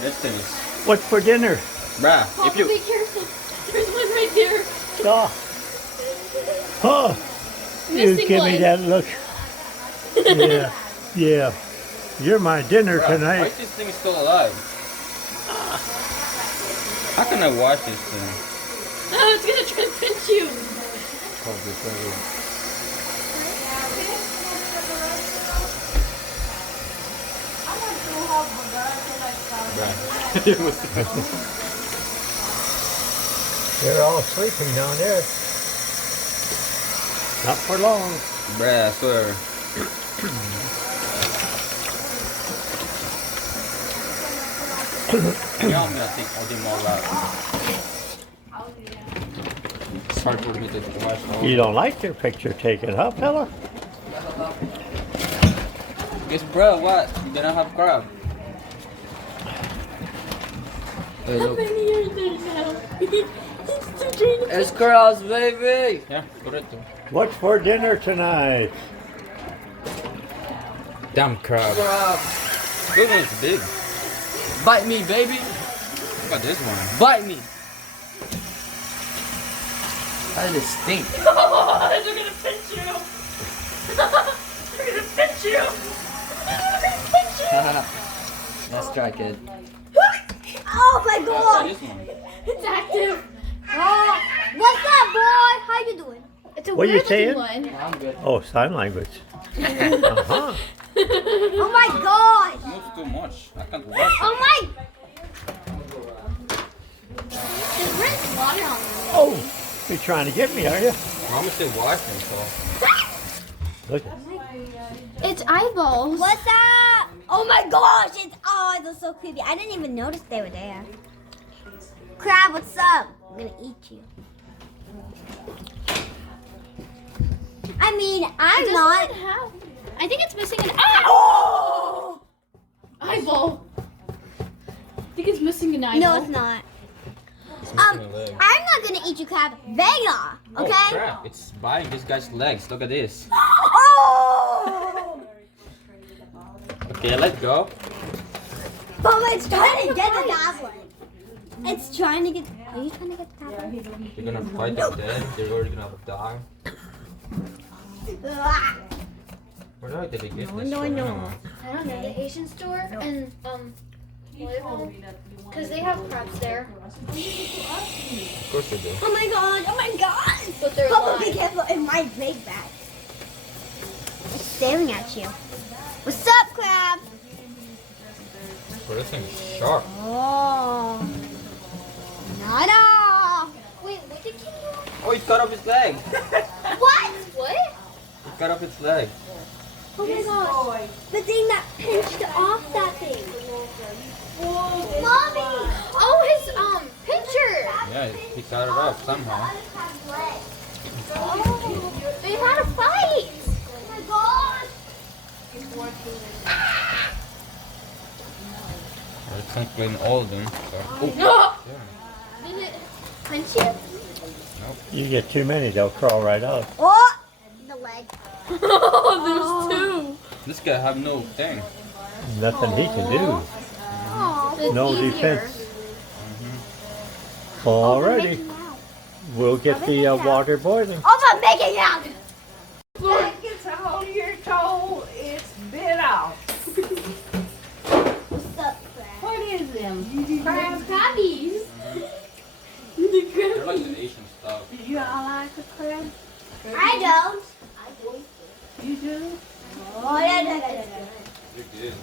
this thing is... What's for dinner? Bruh, Papa, if you... be careful. There's one right there. Oh. Oh. You Missing give one. me that look. Yeah. Yeah. You're my dinner Bruh, why tonight. is this thing still alive? How can I wash this thing? Oh, it's gonna try to pinch you. They're all sleeping down there. Not for long. Bruh, I swear. Yeah, I'm gonna take all them all out. It's hard for me to wash all. You don't like your picture taken, huh, fella? Yes, bro, what? You didn't have crab. Hey, How look. many are there now? He's still trying to It's crabs, baby! Yeah, correct. What's for dinner tonight? Damn crab. This one's big. Bite me, baby. Look at this one. Bite me. How did it stink? They're gonna pinch you. They're gonna pinch you. They're gonna pinch you. Let's try, kid. Oh my Try god! this one. It's active. Oh, what's up, boy? How you doing? It's a What you weird saying? looking one. I'm good. Oh, sign language. Uh-huh. Oh my god! It moves too much. I can't wash it. Oh my! There's rinse water on them. Oh, you're trying to get me, are you? Mama said wash them, so. Look. It's eyeballs. What's up? Oh my gosh! It's so creepy. I didn't even notice they were there. Crab, what's up? I'm gonna eat you. I mean, I'm It not. doesn't have. I think it's missing an eye. Oh! Eyeball. I think it's missing an eyeball. No, it's not. It's missing a leg. I'm not gonna eat you, crab. They are. Okay? Oh crap, it's biting this guy's legs. Look at this. Oh! Okay, let's go. But it's trying to get the tablet. It's trying to get. Are you trying to get the tablet? They're gonna fight them dead. They're already gonna die. Ah. Where did they get this No, from? no. I don't know, the Asian store and because they have crabs there, Of course they do. Oh my god! Oh my god! but they're Papa, be alive. careful! In my big bag. It's staring at you. What's up, crab? Oh, this thing's sharp. Oh. Nada. Wait, what did King do? Oh, he cut off his leg. What? What? He cut off his leg. Oh my gosh. The thing that pinched off that thing. Mommy! Oh, his pincher. Yeah, he cut it off somehow. Oh, they had a fight. Oh my gosh! I can't clean all of them. So. Oh, No. yeah. Did it pinch you? You get too many, they'll crawl right out. Oh! The leg. Oh, there's two. This guy have no thing. Nothing he can do. It's No easier. defense. Alrighty. We'll get the water boiling. Oh, I'm making out! It gets a hold of your toe, it's bit off. What's up, crab? What is them? Crabbies. They're like the Asian stuff. Do you all like a crab? I don't. You do? Oh, yeah, yeah, yeah, yeah. They're good.